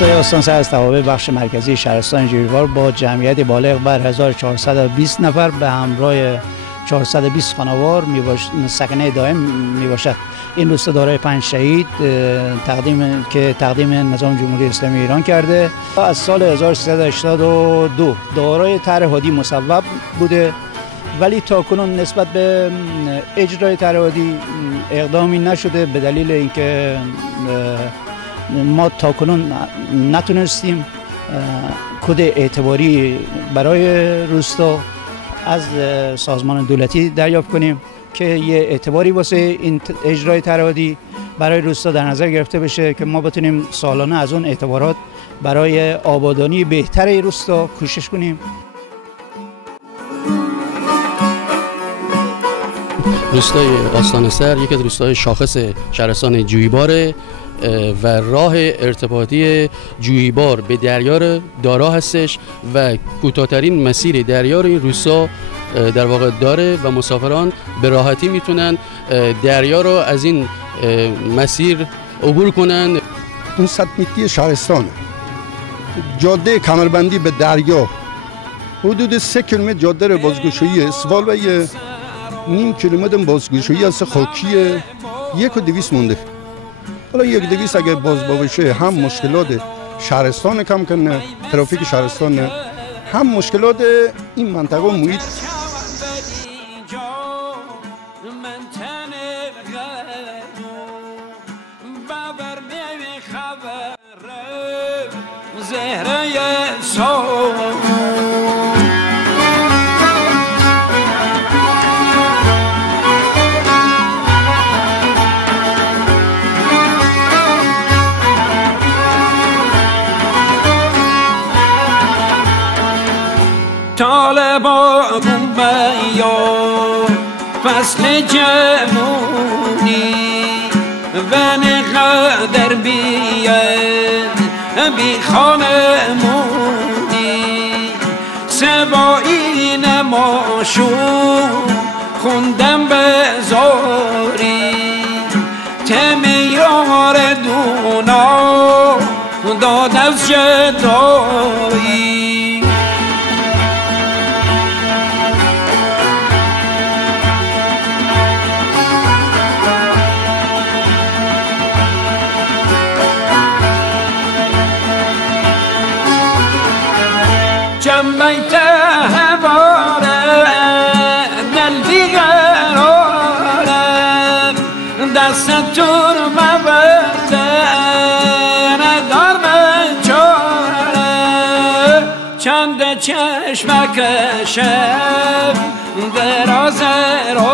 روستای استانسر از توابع بخش مرکزی شهرستان جویبار با جمعیت بالغ بر 1420 نفر به همراه 420 خانوار سکنه دائم می باشد. این روستا دارای 5 شهید تقدیم نظام جمهوری اسلامی ایران کرده. از سال 1382 دارای طرح هادی مصوب بوده، ولی تاکنون نسبت به اجرای طرح هادی اقدامی نشده به دلیل اینکه ما تاکنون نتونستیم کد اعتباری برای روستا از سازمان دولتی دریافت کنیم که یه اعتباری واسه این اجرای طرح هادی برای روستا در نظر گرفته بشه که ما بتونیم سالانه از اون اعتبارات برای آبادانی بهتر روستا کوشش کنیم. روستای آستانسر یکی از روستاهای شاخص شهرستان جویباره و راه ارتباطی جویبار به دریا دارا هستش و کوتاه‌ترین مسیر دریا این روستا در واقع داره و مسافران به راحتی میتونن دریا رو از این مسیر عبور کنن. اون 100 متری شهرستان جاده کمربندی به دریا حدود 3 کیلومتر جاده بازگشایی اسوال و نیم کیلومتر بازگشایی از خاکیه 1200 مونده. حالا 1200 اگر باز بشه هم مشکلات شهرستان کم کنه، ترافیک شهرستان، هم مشکلات این منطقه و محیط. طالبا یا فصل جمونی و نقدر بیاد بی خانمونی سبایی نماشو خوندم بزاری تمیار دونا داد از جدایی. جنبیت هواره دل بیقرارم دست تور مبرده ندار من چاره چند چشم کشم دراز رو